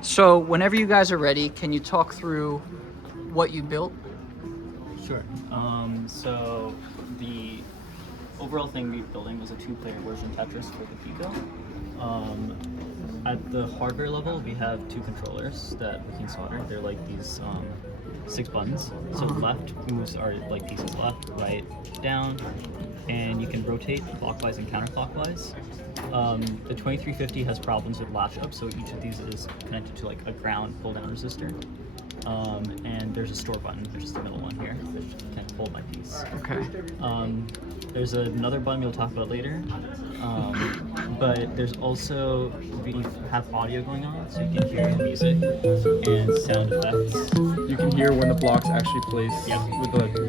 So whenever you guys are ready, can you talk through what you built? Sure. So the overall thing we're building was a 2-player version Tetris for the Pico. At the hardware level, we have 2 controllers that we can solder. They're like these 6 buttons. So left moves are like pieces left, right, down, and you can rotate clockwise and counterclockwise. The 2350 has problems with latch up, so each of these is connected to like a ground pull down resistor. And there's a store button, which is the middle one here, which can hold my piece. Okay. There's another button we'll talk about later, but there's also, we have audio going on, so you can hear music and sound effects. You can hear when the blocks actually place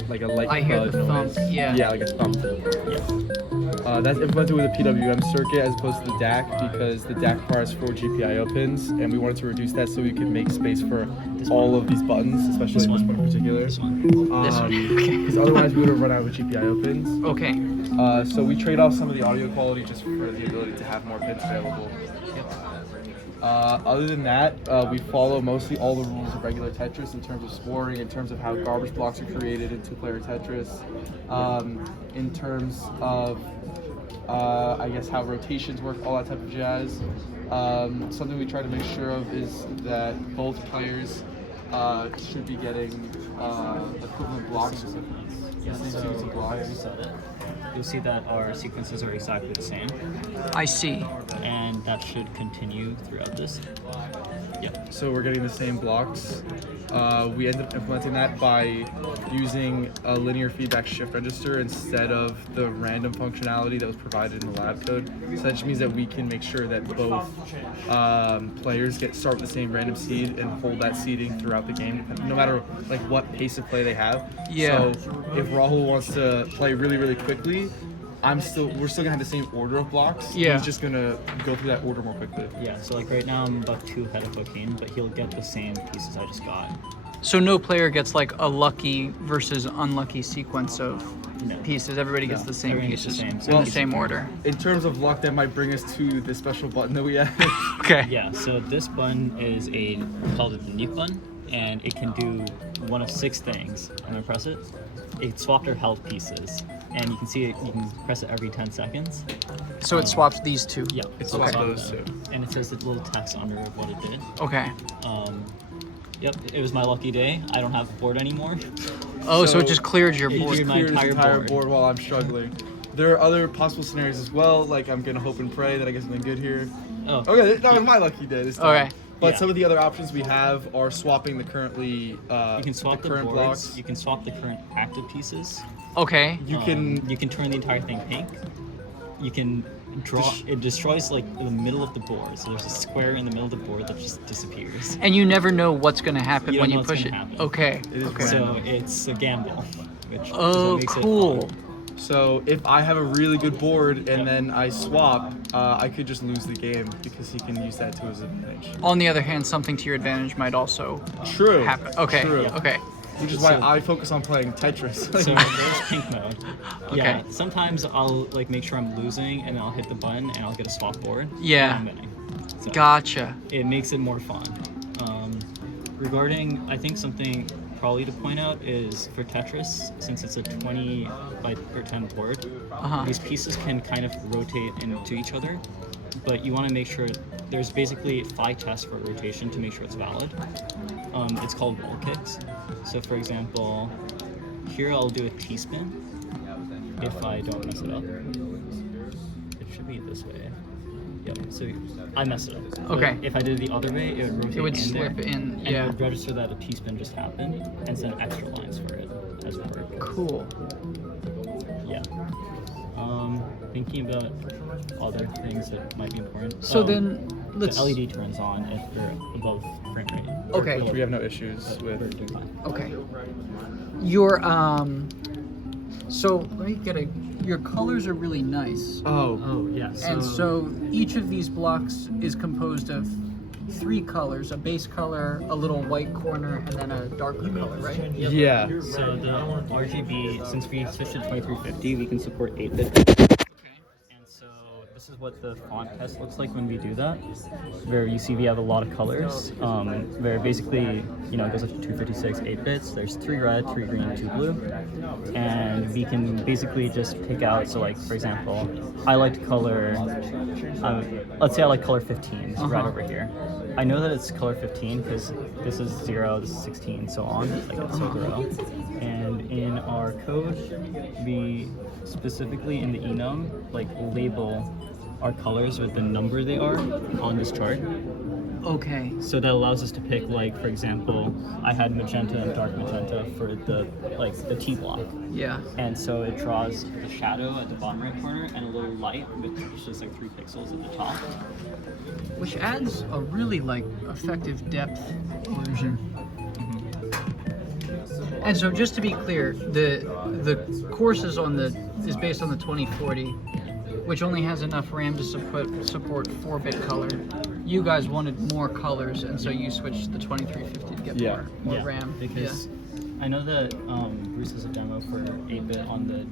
with a light I hear the noise. thump. Yeah. Yeah, like a thump. That's implemented with a PWM circuit as opposed to the DAC because the DAC requires 4 GPIO pins, and we wanted to reduce that so we could make space for all of these buttons, especially this one in particular. This one. Because otherwise we would have run out of GPIO pins. Okay. So we trade off some of the audio quality just for the ability to have more pins available. Other than that, we follow mostly all the rules of regular Tetris in terms of scoring, in terms of how garbage blocks are created in 2-player Tetris, in terms of, I guess, how rotations work, all that type of jazz. Something we try to make sure of is that both players should be getting equivalent blocks. You'll see that our sequences are exactly the same, I see. and that should continue throughout this. Yeah. So we're getting the same blocks. We end up implementing that by using a linear feedback shift register instead of the random functionality that was provided in the lab code. So that just means that we can make sure that both players start with the same random seed and hold that seeding throughout the game, no matter like what pace of play they have. Yeah. So if Rahul wants to play really, really quickly, we're still gonna have the same order of blocks. Yeah. He's just gonna go through that order more quickly. Yeah, so like right now I'm about 2 ahead of Joaquin, but he'll get the same pieces I just got. So no player gets like a lucky versus unlucky sequence of No. pieces. Everybody gets No, the same everyone gets the pieces same. in the same order. In terms of luck, that might bring us to the special button that we have. Okay. Yeah, so this button is we call it the nuke button, and it can do one of 6 things. I'm gonna press it. It swapped our held pieces, and you can see it. You can press it every 10 seconds. So it swaps these two. Yeah, It so swapped it's on those them. two. And it says the little text under what it did. Okay. Yep, it was my lucky day. I don't have a board anymore. Oh, so So it just cleared your it board. just- my Clear this entire board. while I'm struggling. There are other possible scenarios as well, like I'm gonna hope and pray that I get something good here. Oh, Okay, that was my lucky day this time. Okay. But Yeah. some of the other options we have are swapping the currently you can swap the current boards. blocks. You can swap the current active pieces. Okay. You can You can turn the entire thing pink. You can draw. It destroys like the middle of the board. So there's a square in the middle of the board that just disappears. And you never know what's going to happen You when don't you know what's push it. gonna happen. Okay. It is Okay. random. So it's a gamble. Which Oh, makes it cool. fun. So if I have a really good board and then I swap, I could just lose the game because he can use that to his advantage. On the other hand, something to your advantage might also True. happen. Okay. True. Okay. Which is why So- I focus on playing Tetris. So there's pink mode. Yeah. Okay. Sometimes I'll like make sure I'm losing and then I'll hit the button and I'll get a swap board. Yeah. And I'm winning. So Gotcha. it makes it more fun. Regarding, I think something probably to point out is for Tetris, since it's a 20 by 10 board, Uh-huh. these pieces can kind of rotate into each other, but you want to make sure there's basically 5 tests for rotation to make sure it's valid. It's called roll kicks. So for example, here I'll do a T-spin if I don't mess it up. It should be this way. Yep, so I messed it up. But Okay. if I did it the other way, it would rotate It would in slip there, in, and yeah. it would register that a T-spin just happened and send extra lines for it as work. Cool. Yeah. Thinking about other things that might be important. So then, let's. The LED turns on if you're above frame rate. Okay. Which we have no issues We're with. doing fine. Okay. Your So let me get your colors are really nice. Oh. Oh yeah. And so each of these blocks is composed of 3 colors: a base color, a little white corner, and then a dark blue color, right? Yeah. So the RGB, since we switched to 2350, we can support 8-bit. Okay. And so this this is what the font test looks like when we do that. Where you see we have a lot of colors. Where basically, you know, it goes up to 256 8 bits. There's 3 red, 3 green, 2 blue, and we can basically just pick out. So, like for example, I like color. Let's say I like color 15. It's right over here. I know that it's color 15 because this is 0, this is 16, so on. Like it's so grow. And in our code, we specifically in the enum like label our colors with the number they are on this chart. Okay. So that allows us to pick, like for example, I had magenta and dark magenta for the T block. Yeah. And so it draws the shadow at the bottom right corner and a little light, which is just like 3 pixels at the top. Which adds a really like effective depth version. And so just to be clear, the course is based on the 2040, which only has enough RAM to support 4-bit color. You guys wanted more colors, and so you switched to the 2350 to get more RAM. Because I know that Bruce has a demo for 8-bit on the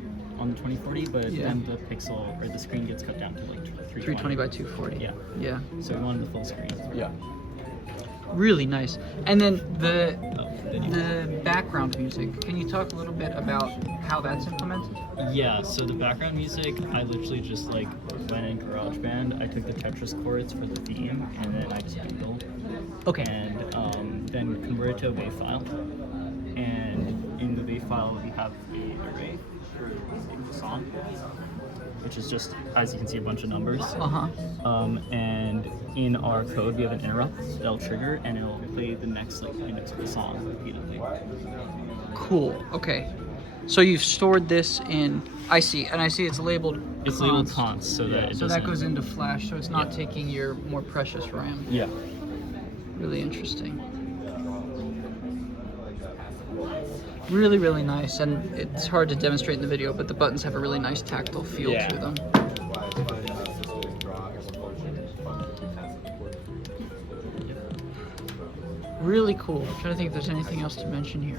2040, but then the pixel or the screen gets cut down to like 320 by 240. Yeah. Yeah. So we wanted the full screen. Yeah. Really nice. And then the background music. Can you talk a little bit about how that's implemented? Yeah, so the background music, I literally just like went in GarageBand. I took the Tetris chords for the theme, and then I just built. Okay. And then converted to a WAV file. And in the WAV file, we have the array for the song, which is just, as you can see, a bunch of numbers. And in our code, we have an interrupt that'll trigger, and it'll play the next minutes of the song repeatedly. Cool. Okay. So you've stored this in. I see, and I see it's labeled. It's labeled const, so that it so that goes into Flash, so it's not taking your more precious RAM. Yeah. Really interesting. Really, really nice, and it's hard to demonstrate in the video, but the buttons have a really nice tactile feel to them. Really cool. I'm trying to think if there's anything else to mention here.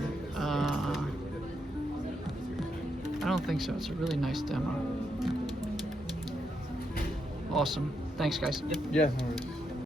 I don't think so. It's a really nice demo. Awesome. Thanks, guys. Yeah. No worries.